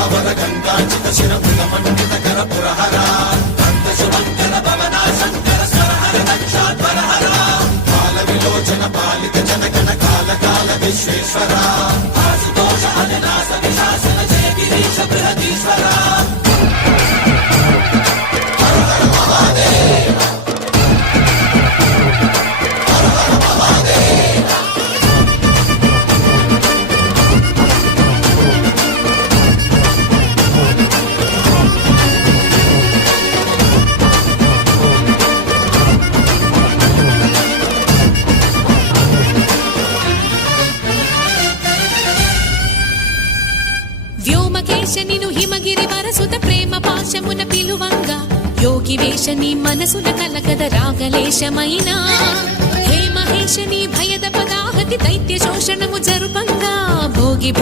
స్థావర గంగాచిత శిరముల మండిత కర పురహర దంత శుభంకర భవనా శంకర స్వరహర దక్షాధ్వరహర బాల విలోచన పాలిత జనగణ కాల కాల విశ్వేశ్వర ఆశుతోష అవినాశ విశాసన జయ గిరీశ బృహదీశ్వర వ్యోమకేశనిను హిమగిరి వరసుత ప్రేమ పాశమున పిలువంగా యోగి వేషని మనసున కలకద రాగలేశమైనా హే మహేశని భయద పదాహతి దైత్య శోషణము జరుపంగా భోగి